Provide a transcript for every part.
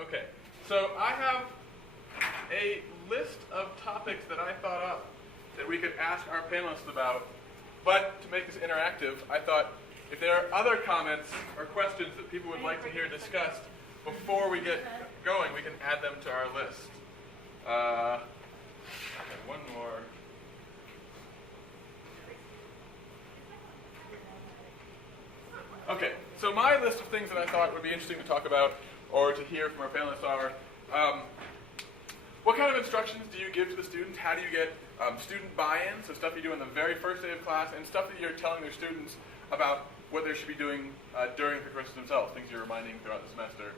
Okay, so I have a list of topics that I thought up that we could ask our panelists about. But to make this interactive, I thought if there are other comments or questions that people would like to hear discussed before we get going, we can add them to our list. Okay, one more. Okay, so my list of things that I thought would be interesting to talk about or to hear from our panelists are, what kind of instructions do you give to the students? How do you get student buy-in, so stuff you do on the very first day of class, and stuff that you're telling their students about what they should be doing during the courses themselves, things you're reminding throughout the semester.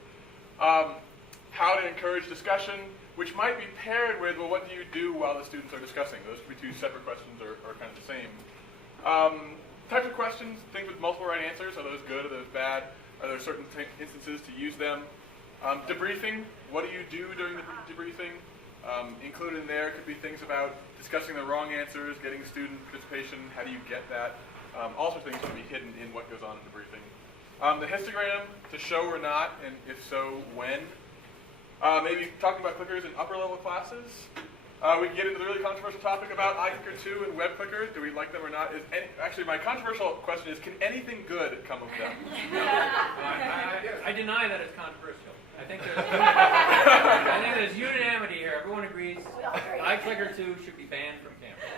How to encourage discussion, which might be paired with, well, what do you do while the students are discussing? Those could be two separate questions or kind of the same. Types of questions, things with multiple right answers, are those good, are those bad? Are there certain instances to use them? Debriefing, what do you do during the debriefing? Included in there could be things about discussing the wrong answers, getting student participation, how do you get that? All sorts of things can be hidden in what goes on in debriefing. The histogram, to show or not, and if so, when. Maybe talking about clickers in upper level classes. We can get into the really controversial topic about iClicker 2 and web clickers. Do we like them or not? Actually, my controversial question is, can anything good come of them? I deny that it's controversial. I think there's unanimity here. Everyone agrees iClicker 2 should be banned from campus.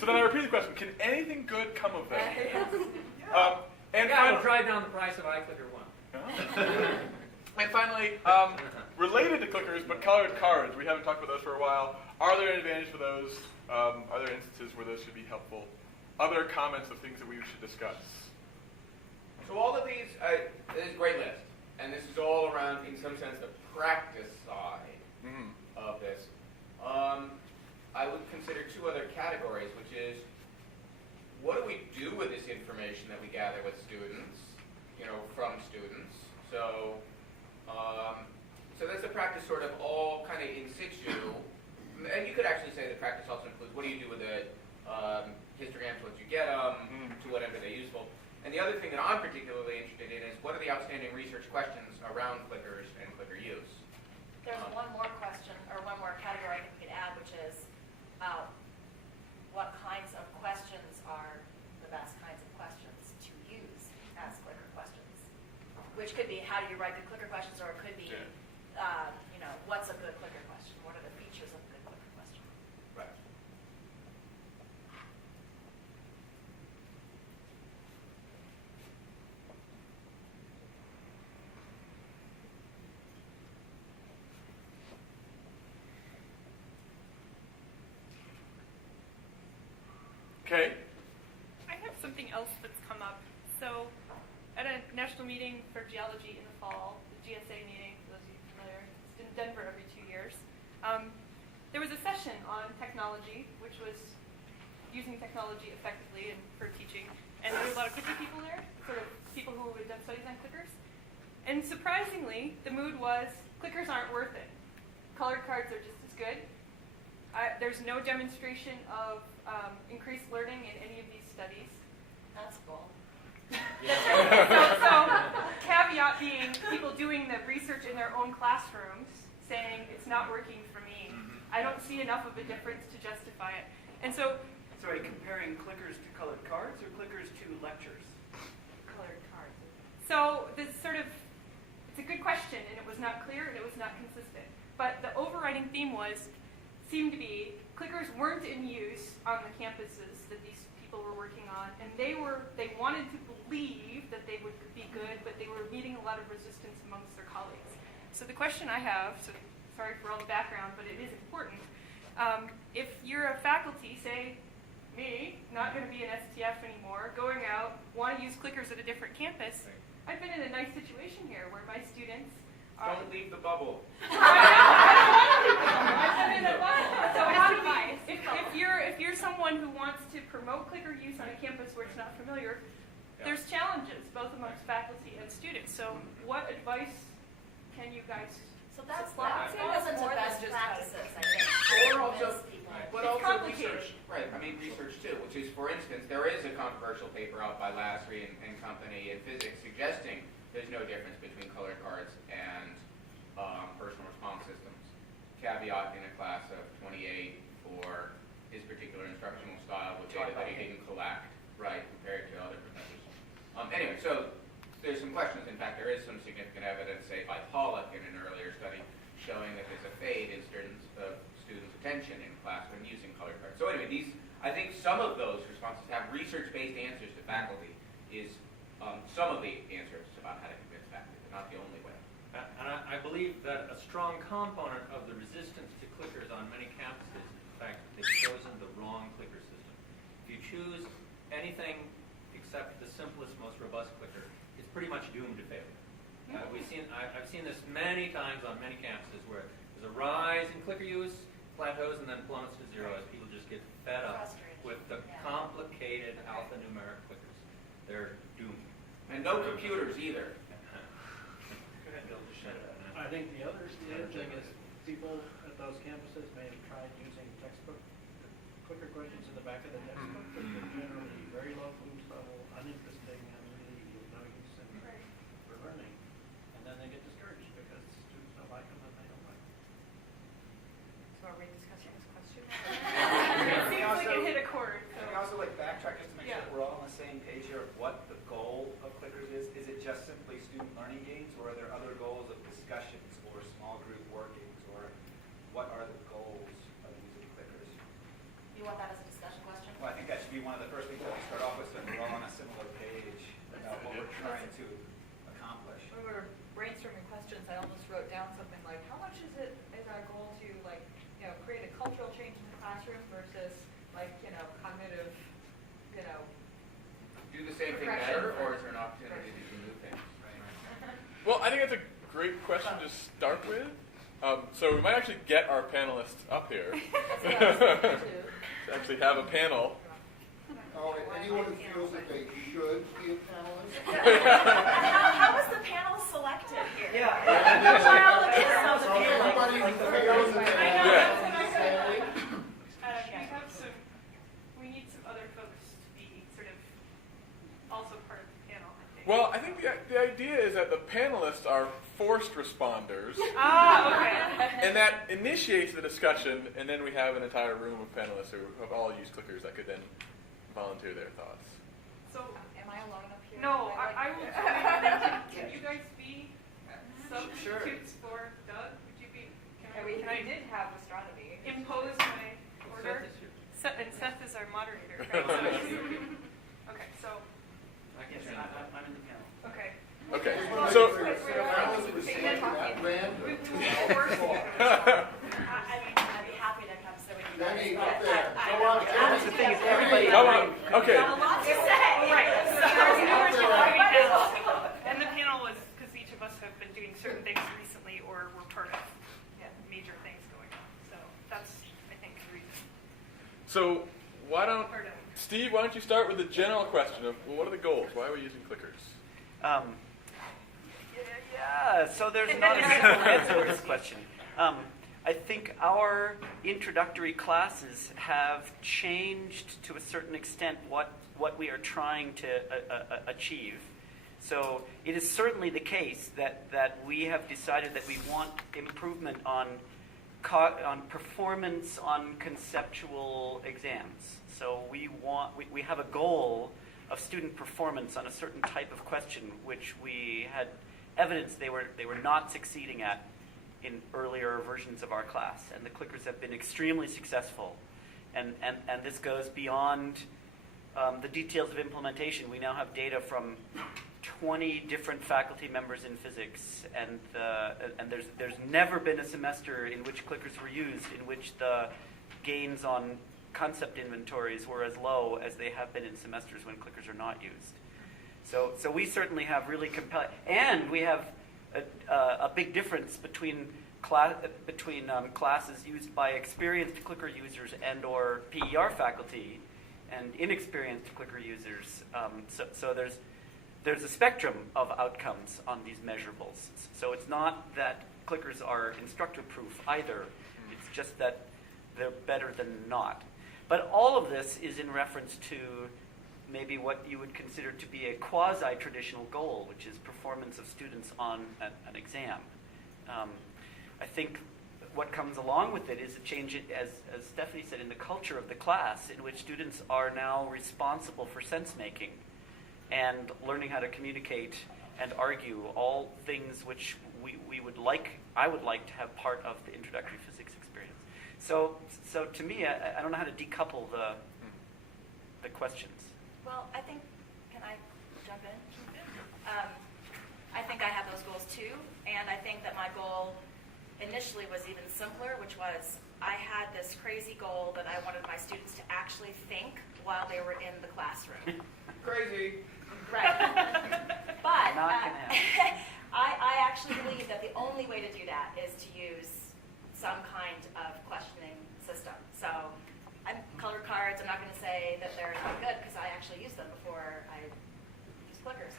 So then I repeat the question, can anything good come of them? And I'll drive down the price of iClicker 1. And finally, related to clickers, but colored cards. We haven't talked about those for a while. Are there an advantage for those? Are there instances where those should be helpful? Other comments of things that we should discuss? So all of these, this is a great list. And this is all around, in some sense, the practice side of this. I would consider two other categories, which is, what do we do with this information that we gather with students, from students? So that's the practice sort of all kind of in situ. And you could actually say the practice also includes, what do you do with the histograms once you get them, to whatever they're useful. And the other thing that I'm particularly interested in is, what are the outstanding research questions around clickers and clicker use? There's one more question, or one more category I think we could add, which is what kinds of questions are the best kinds of questions to use as clicker questions? Which could be, how do you write good clicker questions, or it could be, what's a good clicker question? What are the features of a good clicker question? Right. Okay. I have something else that's come up. So at a national meeting for geology in the fall, the GSA meeting, for those of you familiar, it's in Denver every 2 years, there was a session on technology, which was using technology effectively and for teaching. And there was a lot of clicker people there, sort of people who had done studies on clickers. And surprisingly, the mood was, clickers aren't worth it. Colored cards are just as good. There's no demonstration of increased learning in any of these studies. That's cool. So caveat being people doing the research in their own classrooms saying it's not working for me. I don't see enough of a difference to justify it. And so, Sorry, comparing clickers to colored cards or clickers to lectures? colored cards. So this it's a good question, and it was not clear and it was not consistent. But the overriding theme seemed to be clickers weren't in use on the campuses that these people were working on, and they wanted to believe that they would be good, but they were meeting a lot of resistance amongst their colleagues. So the question I have, so sorry for all the background, but it is important. If you're a faculty, say me, not going to be an STF anymore, going out, want to use clickers at a different campus, I've been in a nice situation here where my students Don't leave the bubble. If you're someone who wants to promote clicker use on a campus where it's not familiar, there's challenges both amongst faculty and students. So what advice can you guys So that's supply? more than best practices, I think. Or also, but It's also complicated. research, right? I mean, research too, which is, for instance, there is a controversial paper out by Lasry and company in physics suggesting there's no difference between colored cards and caveat in a class of 28 for his particular instructional style with data that he didn't collect, right, compared to other professors. Anyway, so there's some questions. In fact, there is some significant evidence, say by Pollock in an earlier study, showing that there's a fade in students' attention in class when using colored cards. So anyway, I think some of those responses have research-based answers to faculty is some of the answers about how to convince faculty, but not the only way. And I believe that a strong component of the resistance to clickers on many campuses is the fact that they've chosen the wrong clicker system. If you choose anything except the simplest, most robust clicker, it's pretty much doomed to failure. I've seen this many times on many campuses where there's a rise in clicker use, plateaus, and then plummets to zero as people just get fed up with the complicated alphanumeric clickers. They're doomed. And no computers either. Go ahead, Bill, just shut it up. I think the other thing is people at those campuses may have tried using textbook clicker questions in the back of the textbook, but they're generally very low boost level, uninteresting, and really of no use for learning. And then they get discouraged because students don't like them and they don't like them. So are we discussing this question? It seems like it hit a chord. Can we also like backtrack just to make sure Yeah. that we're all on the same page here of what the goal of clickers is? Is it just simply student learning gains, or are there other goals of discussions or small group workings, or what are the goals of using clickers? You want that as a discussion question? Well, I think that should be one of the first things that we start off with, so that we're all on a similar page about what we're trying to accomplish. When we were brainstorming questions, I almost wrote down something like, how much is our goal to like, create a cultural change in the classroom versus like, cognitive, Do the same thing better, or is there an opportunity to do new things? Well, I think that's a great question to start with. So we might actually get our panelists up here. To actually have a panel. Oh, and anyone who feels that they should be a panelist? How was the panel selected here? Well, everybody who feels that they We need some other folks to be sort of also part of the panel, I think. Well, I think the idea is that the panelists are forced responders, Okay. and that initiates the discussion, and then we have an entire room of panelists who have all used clickers that could then volunteer their thoughts. So, Am I alone up here? no, I will tell you, can you guys be Sure. substitutes for Doug? Would you be, Can I did have astronomy. impose my order? Seth is here. And Seth is our moderator, right? Okay, so, I can Yes, turn it on. I'm in the panel. okay. Okay, Well, so if the panelists were saying that random. We will force you. I mean, I'd be happy to come sit with you guys. Jenny, but up there. I Go know on, you Jenny. have That's to the thing, do is everybody. come on. Okay. Got a lot to say. Right, so there's numerous different panels. And the panel was, because each of us have been doing certain things recently or we're part of major things going on. So that's, I think, the reason. So why don't Part of. Steve? Why don't you start with the general question of well, what are the goals? Why are we using clickers? Yeah, so there's not a simple answer to this question. I think our introductory classes have changed to a certain extent what we are trying to achieve. So it is certainly the case that we have decided that we want improvement on performance on conceptual exams. So we have a goal of student performance on a certain type of question, which we had evidence they were not succeeding at in earlier versions of our class, and the clickers have been extremely successful. And this goes beyond the details of implementation. We now have data from 20 different faculty members in physics, and there's never been a semester in which clickers were used in which the gains on concept inventories were as low as they have been in semesters when clickers are not used. So we certainly have really compelling, and we have a big difference between classes used by experienced clicker users and or PER faculty and inexperienced clicker users. So there's a spectrum of outcomes on these measurables. So it's not that clickers are instructor-proof either. It's just that they're better than not. But all of this is in reference to maybe what you would consider to be a quasi-traditional goal, which is performance of students on an exam. I think what comes along with it is a change, as Stephanie said, in the culture of the class, in which students are now responsible for sense-making and learning how to communicate and argue, all things which I would like to have part of the introductory physics experience. So to me, I don't know how to decouple the questions. Well, I think, can I jump in? I think I have those goals too, and I think that my goal initially was even simpler, which was I had this crazy goal that I wanted my students to actually think while they were in the classroom. Crazy. Right. But Not gonna happen. I actually believe that the only way to do that is to use some kind of questioning system. So colored cards, I'm not going to say that they're not good because I actually use them before I use clickers.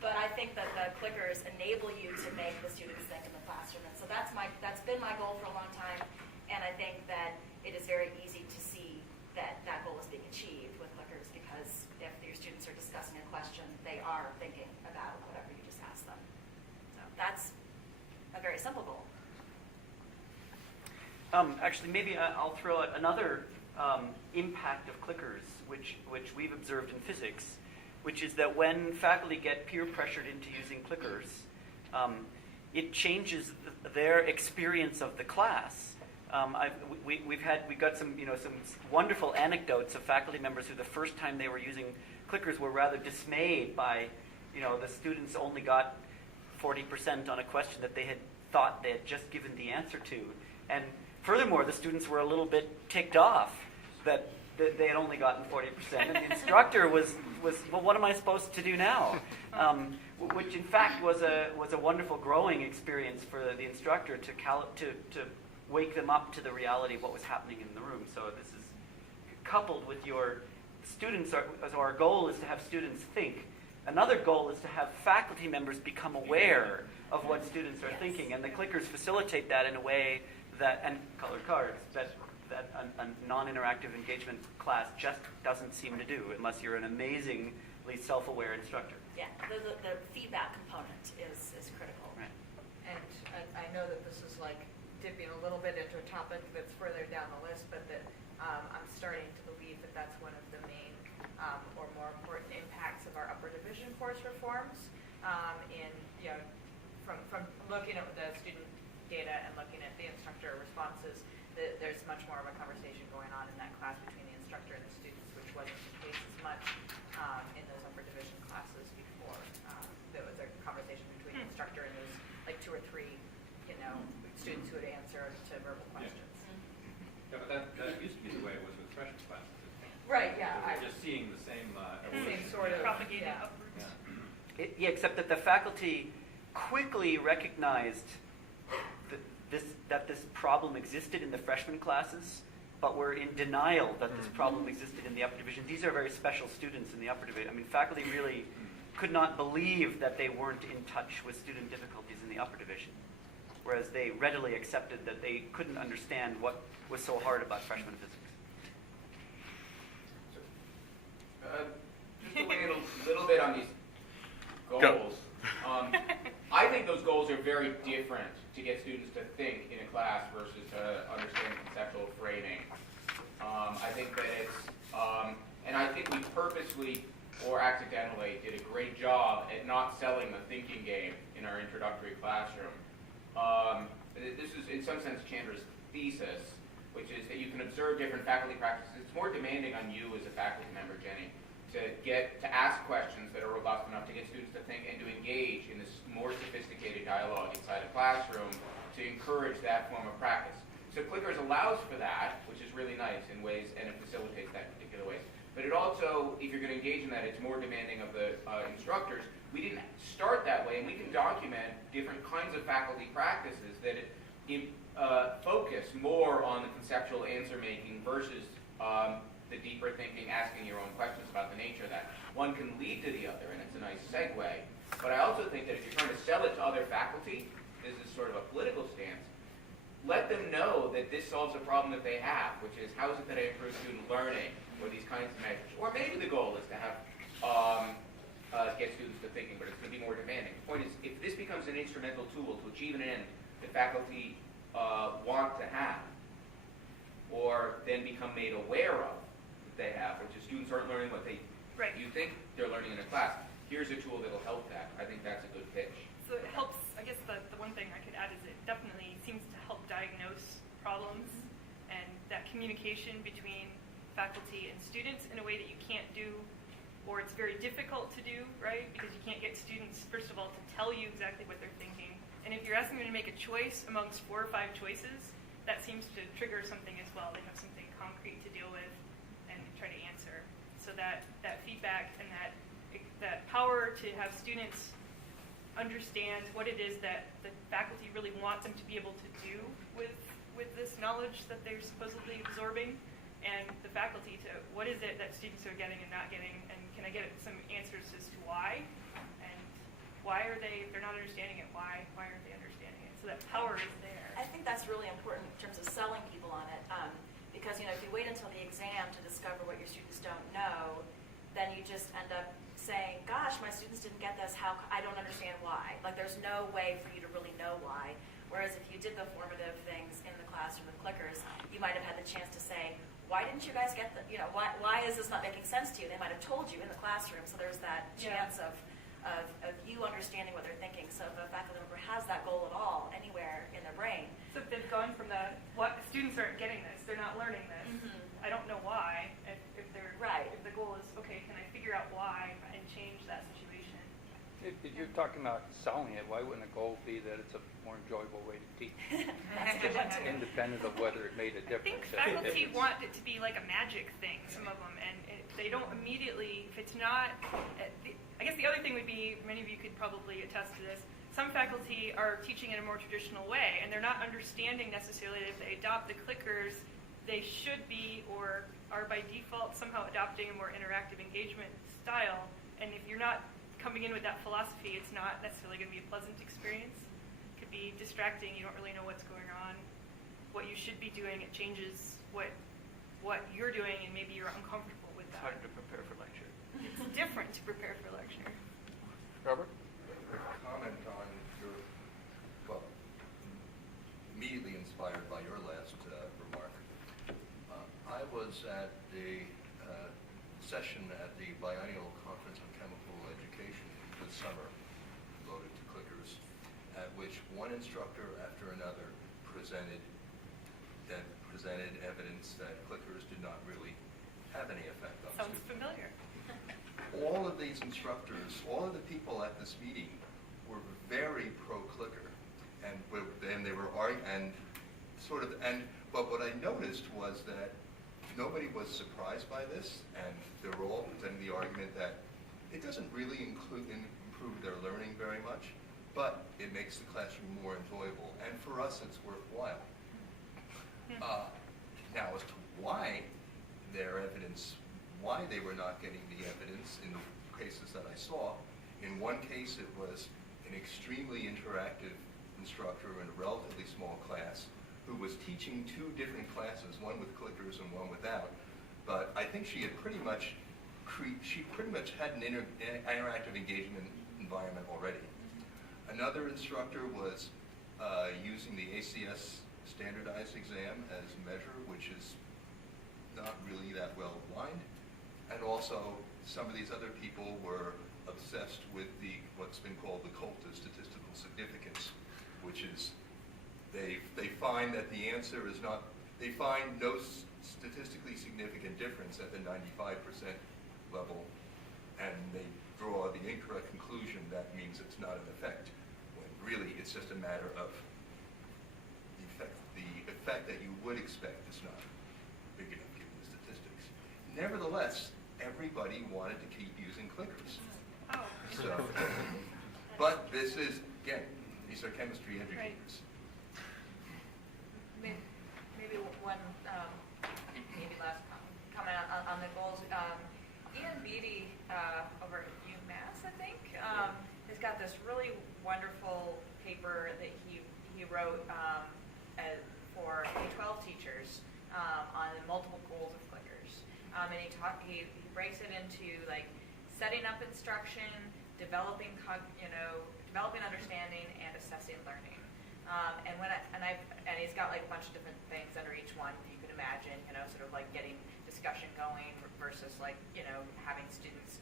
But I think that the clickers enable you to make the students think in the classroom. And so that's been my goal for a long time. And I think that it is very easy to see that that goal is being achieved with clickers because if your students are discussing a question, they are thinking about whatever you just asked them. So that's a very simple goal. Actually, maybe I'll throw out another impact of clickers, which we've observed in physics, which is that when faculty get peer pressured into using clickers, it changes their experience of the class. We've got some wonderful anecdotes of faculty members who the first time they were using clickers were rather dismayed by, the students only got 40% on a question that they had thought they had just given the answer to, and furthermore, the students were a little bit ticked off that they had only gotten 40%, and the instructor was, well, what am I supposed to do now? Which in fact was a wonderful growing experience for the instructor to wake them up to the reality of what was happening in the room. So this is coupled with your students. So our goal is to have students think. Another goal is to have faculty members become aware of what students are thinking, and the clickers facilitate that in a way that, and colored cards, that a non-interactive engagement class just doesn't seem to do unless you're an amazingly self-aware instructor. Yeah, the feedback component is critical. Right. And I know that this is like dipping a little bit into a topic that's further down the list, but that I'm starting to believe that that's one of the main or more important impacts of our upper division course reforms. From looking at the student data and looking at the instructor responses, there's much more of a conversation going on in that class between the instructor and the students, which wasn't the case as much in those upper division classes before. There was a conversation between the instructor and those like 2 or 3, students who would answer to verbal questions. Yeah, but that used to be the way it was with freshman classes. Right. Yeah. We're just seeing the same Same sort of propagating yeah. upwards. Yeah. Except that the faculty quickly recognized that this problem existed in the freshman classes, but were in denial that this problem existed in the upper division. These are very special students in the upper division. I mean, faculty really could not believe that they weren't in touch with student difficulties in the upper division, whereas they readily accepted that they couldn't understand what was so hard about freshman physics. Just a little bit on these goals. Go. I think those goals are very different to get students to think in a class versus to understand conceptual framing. I think that it's, and I think we purposely or accidentally did a great job at not selling the thinking game in our introductory classroom. This is, in some sense, Chandra's thesis, which is that you can observe different faculty practices. It's more demanding on you as a faculty member, Jenny, to ask questions that are robust enough to get students to think and to engage in this more sophisticated dialogue inside a classroom to encourage that form of practice. So Clickers allows for that, which is really nice in ways, and it facilitates that in particular ways. But it also, if you're going to engage in that, it's more demanding of the instructors. We didn't start that way, and we can document different kinds of faculty practices that focus more on the conceptual answer making versus the deeper thinking, asking your own questions about the nature of that. One can lead to the other, and it's a nice segue. But I also think that if you're trying to sell it to other faculty, this is sort of a political stance, let them know that this solves a problem that they have, which is how is it that I improve student learning, or these kinds of measures. Or maybe the goal is to have get students to thinking, but it's going to be more demanding. The point is, if this becomes an instrumental tool to achieve an end that faculty want to have, or then become made aware of that they have, which is students aren't learning what they Right. you think they're learning in a class. Here's a tool that'll help that. I think that's a good pitch. So it helps, I guess the one thing I could add is it definitely seems to help diagnose problems and that communication between faculty and students in a way that you can't do, or it's very difficult to do, right? Because you can't get students, first of all, to tell you exactly what they're thinking. And if you're asking them to make a choice amongst 4 or 5 choices, that seems to trigger something as well. They have something concrete to deal with and try to answer. So that feedback and that power to have students understand what it is that the faculty really want them to be able to do with this knowledge that they're supposedly absorbing, and the faculty to what is it that students are getting and not getting, and can I get some answers as to why, and why are they're not understanding it, why aren't they understanding it? So that power is there. I think that's really important in terms of selling people on it, because if you wait until the exam to discover what your students don't know, then you just end up saying, gosh, my students didn't get this, I don't understand why. Like, there's no way for you to really know why. Whereas if you did the formative things in the classroom with clickers, you might have had the chance to say, why didn't you guys get why is this not making sense to you? They might have told you in the classroom, so there's that chance of you understanding what they're thinking. So if a faculty member has that goal at all, anywhere in their brain. So if they've gone from what students aren't getting this, they're not learning this. I don't know why. If they're Right. If the goal is, okay, can I figure out why and change that situation? If you're talking about selling it, why wouldn't the goal be that it's a more enjoyable way to teach, That's a good one too. independent of whether it made a I think difference? faculty want it to be like a magic thing, some of them, and they don't immediately, if it's not, I guess the other thing would be, many of you could probably attest to this, some faculty are teaching in a more traditional way, and they're not understanding necessarily that if they adopt the clickers, they should be or are by default somehow adopting a more interactive engagement style, and if you're not coming in with that philosophy, it's not necessarily going to be a pleasant experience. It could be distracting, you don't really know what's going on, what you should be doing, it changes what you're doing, and maybe you're uncomfortable with It's that. hard to prepare for lecture. It's different to prepare for a lecture. Robert? Comment on your, well, immediately inspired by your last remark. I was at the session at the Biennial Conference on Chemical Education this summer, devoted to clickers, at which one instructor after another presented evidence that clickers did not really have any effect on Sounds students. familiar. All of these instructors, all of the people at this meeting were very pro-clicker, but what I noticed was that nobody was surprised by this, and they were all presenting the argument that it doesn't really improve their learning very much, but it makes the classroom more enjoyable, and for us it's worthwhile. Now, as to why they were not getting the evidence in the cases that I saw, in one case it was an extremely interactive instructor in a relatively small class who was teaching 2 different classes, one with clickers and one without. But I think she had pretty much had an interactive engagement environment already. Another instructor was using the ACS standardized exam as a measure, which is not really that well aligned. And also, some of these other people were obsessed with what's been called the cult of statistical significance, which is they find that the answer is not, they find no statistically significant difference at the 95% level, and they draw the incorrect conclusion that means it's not an effect, when really it's just a matter of the effect that you would expect is not big enough given the statistics. Nevertheless, everybody wanted to keep using clickers. Oh. So, but this is, again, these are chemistry educators. Maybe one, maybe last comment on the goals. Ian Beattie over at UMass, I think, has got this really wonderful paper that he wrote for K-12 teachers on multiple goals of clickers. And he breaks it into like setting up instruction, developing understanding, and assessing learning. And he's it's got like a bunch of different things under each one. You can imagine, sort of like getting discussion going versus like, having students,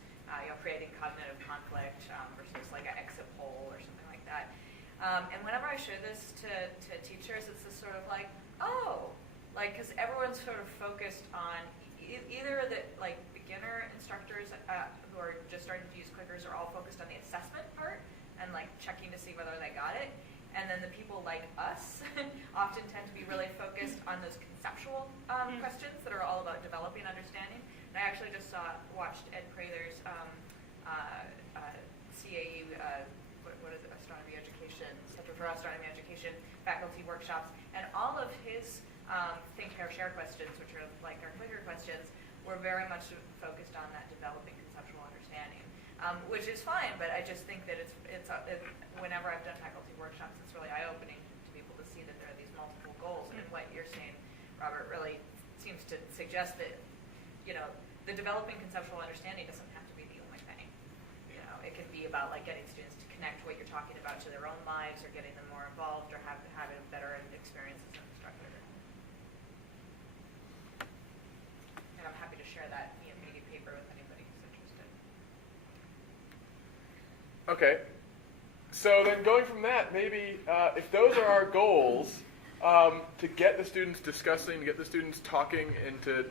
creating cognitive conflict versus like an exit poll or something like that. And whenever I show this to teachers, it's this sort of like, oh, like, because everyone's sort of focused on either the like beginner instructors who are just starting to use clickers are all focused on the assessment part and like checking to see whether they got it. And then the people like us often tend to be really focused on those conceptual questions that are all about developing understanding. And I actually just watched Ed Prather's CAE, what is it, Astronomy Education, Center for Astronomy Education faculty workshops, and all of his think, pair, share questions, which are like our clicker questions, were very much focused on that developing conceptual understanding, which is fine, but I just think that it's whenever I've done faculty workshops, it's really eye-opening to be able to see that there are these multiple goals, and what you're saying, Robert, really seems to suggest that, the developing conceptual understanding doesn't have to be the only thing. It can be about like getting students to connect what you're talking about to their own lives, or getting them more involved, or having a better experience as an instructor. And I'm happy to share that media paper with anybody who's interested. Okay. So then going from that, maybe if those are our goals, to get the students discussing, to get the students talking, and to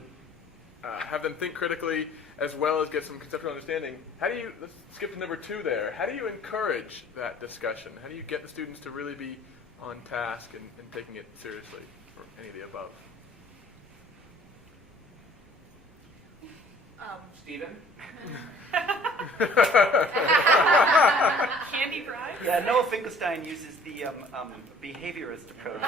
have them think critically as well as get some conceptual understanding, let's skip to number 2 there. How do you encourage that discussion? How do you get the students to really be on task and taking it seriously, or any of the above? Stephen? Candy bride? Yeah, Noah Finkelstein uses the behaviorist approach,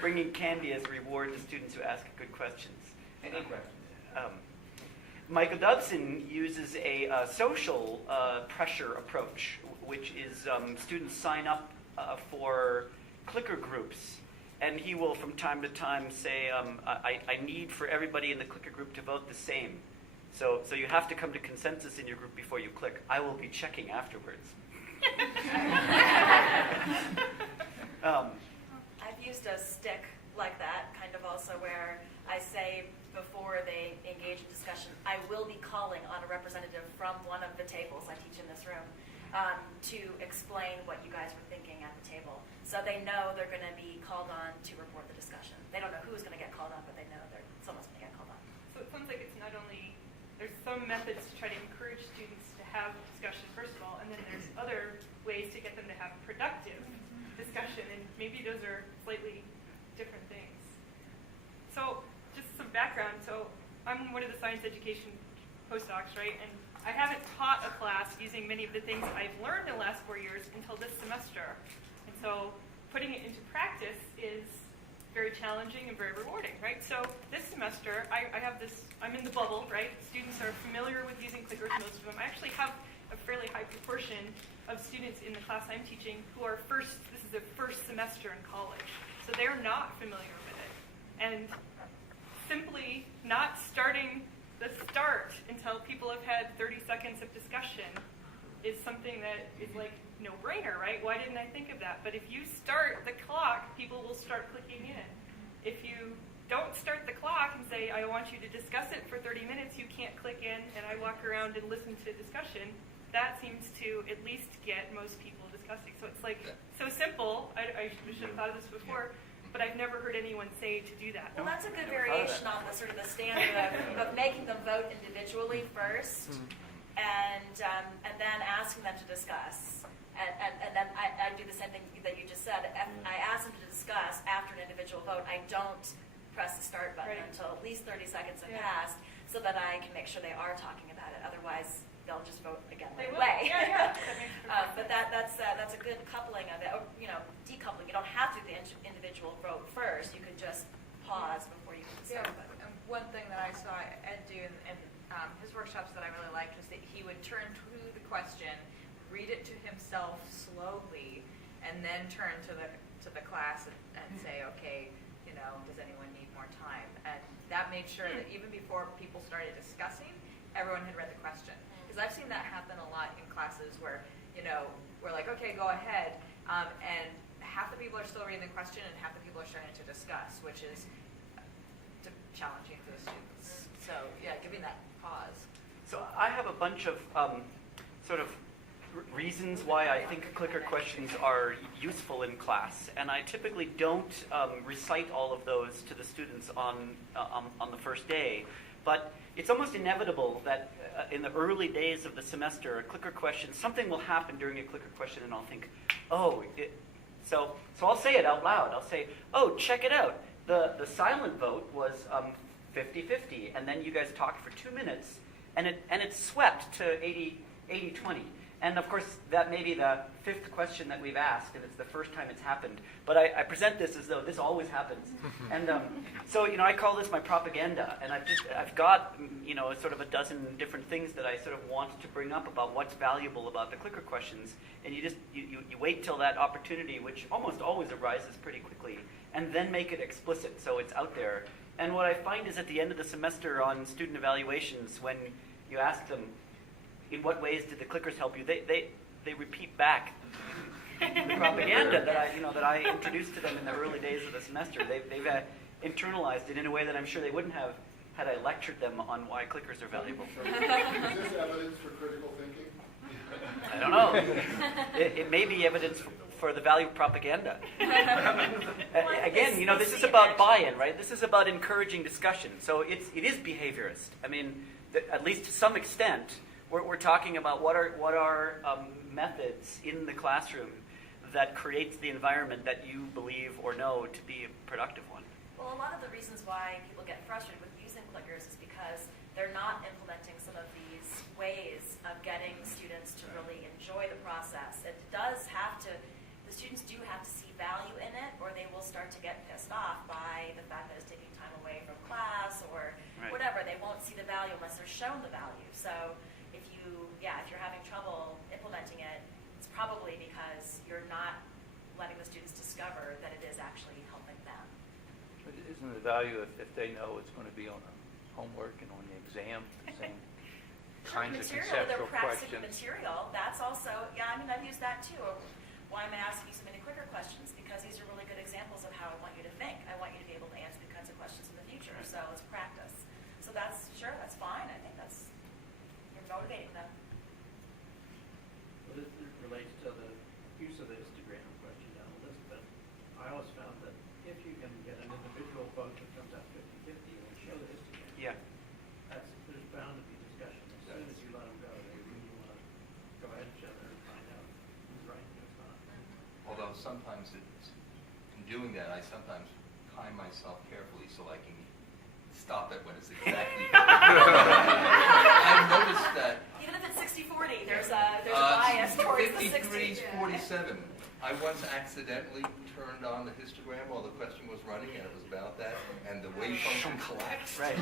bringing candy as a reward to students who ask good questions. Any questions? Michael Dobson uses a social pressure approach, which is students sign up for clicker groups, and he will from time to time say, I need for everybody in the clicker group to vote the same. So you have to come to consensus in your group before you click. I will be checking afterwards. I've used a stick like that, kind of also, where I say before they engage in discussion, I will be calling on a representative from one of the tables I teach in this room to explain what you guys were thinking at the table. So they know they're going to be called on to report the discussion. They don't know who's going to get called on, but they know someone's going to get called on. So it sounds like it's not only, there's some methods to try to encourage students to have discussion, first of all, and then there's other ways to get them to have productive discussion, and maybe those are slightly different things. So just some background. So I'm one of the science education postdocs, right? And I haven't taught a class using many of the things I've learned in the last 4 years until this semester. And so putting it into practice is very challenging and very rewarding, right? So this semester, I have this, I'm in the bubble, right? Students are familiar with using clickers, most of them. I actually have a fairly high proportion of students in the class I'm teaching who are this is their first semester in college. So they're not familiar with it. And simply not starting the start until people have had 30 seconds of discussion is something that is like no-brainer, right? Why didn't I think of that? But if you start the clock, people will start clicking in. If you don't start the clock and say, I want you to discuss it for 30 minutes, you can't click in, and I walk around and listen to discussion, that seems to at least get most people discussing. So it's like so simple. I should have thought of this before, but I've never heard anyone say to do that. Well, that's a good variation on the sort of the standard of making them vote individually first, and then asking them to discuss. And then I do the same thing that you just said. I ask them to discuss after an individual vote. I don't press the start button until at least 30 seconds have passed, so that I can make sure they are talking about it. Otherwise, they'll just vote again right away. Yeah. But that's a good coupling of it. Or, decoupling. You don't have to do the individual vote first. You could just pause before you can start. And one thing that I saw Ed do in his workshops that I really liked was that he would turn to the question, read it to himself slowly, and then turn to the class and say, okay, does anyone need more time? And that made sure that even before people started discussing, everyone had read the question. Because I've seen that happen a lot in classes where, we're like, okay, go ahead, and half the people are still reading the question and half the people are starting to discuss, which is challenging for the students. So yeah, giving that pause. So I have a bunch of sort of reasons why I think clicker questions are useful in class, and I typically don't recite all of those to the students on the first day. But it's almost inevitable that in the early days of the semester, a clicker question, something will happen during a clicker question, and I'll think, oh, so I'll say it out loud. I'll say, oh, check it out. The silent vote was 50-50, and then you guys talked for 2 minutes, and it swept to 80-20. And of course, that may be the 5th question that we've asked, and it's the first time it's happened. But I present this as though this always happens. And so, I call this my propaganda. And I've got, sort of a dozen different things that I sort of want to bring up about what's valuable about the clicker questions. And you wait till that opportunity, which almost always arises pretty quickly, and then make it explicit so it's out there. And what I find is at the end of the semester on student evaluations, when you ask them, in what ways did the clickers help you? They repeat back the propaganda that I introduced to them in the early days of the semester. They've internalized it in a way that I'm sure they wouldn't have had I lectured them on why clickers are valuable. Is this evidence for critical thinking? I don't know. It may be evidence for the value of propaganda. Again, this is about buy-in, right? This is about encouraging discussion. So it is behaviorist. I mean, at least to some extent. We're talking about what are methods in the classroom that creates the environment that you believe or know to be a productive one. Well, a lot of the reasons why people get frustrated with using clickers is because they're not implementing some of these ways of getting students to really enjoy the process. The students do have to see value in it, or they will start to get pissed off by the fact that it's taking time away from class or whatever. They won't see the value unless they're shown the value. So if you're having trouble implementing it, it's probably because you're not letting the students discover that it is actually helping them. But isn't the value if they know it's going to be on a homework and on the exam, the same kinds of conceptual they're practicing questions? material. That's also, I've used that too. Why am I asking you so many clicker questions? Because these are really good examples of how I want you to think. I want you to be able to answer the kinds of questions in the future. So it's practice. So that's fine. I think you're motivating them. Well, this relates to the use of the histogram question down the list, but I always found that if you can get an individual vote that comes out 50-50 and show the histogram, there's bound to be discussion. As soon as you let them go, they really want to go at each other and find out who's right and who's not. Although sometimes in doing that, I sometimes time myself carefully so I can stop it when it's exactly. I've noticed that. Even if it's 60-40, there's a bias towards the 60. 53-47. I once accidentally turned on the histogram while the question was running, and it was about that, and the wave function collapsed. Right.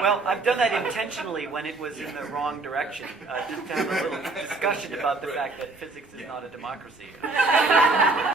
Well, I've done that intentionally when it was in the wrong direction, just to have a little discussion about the fact that physics is not a democracy.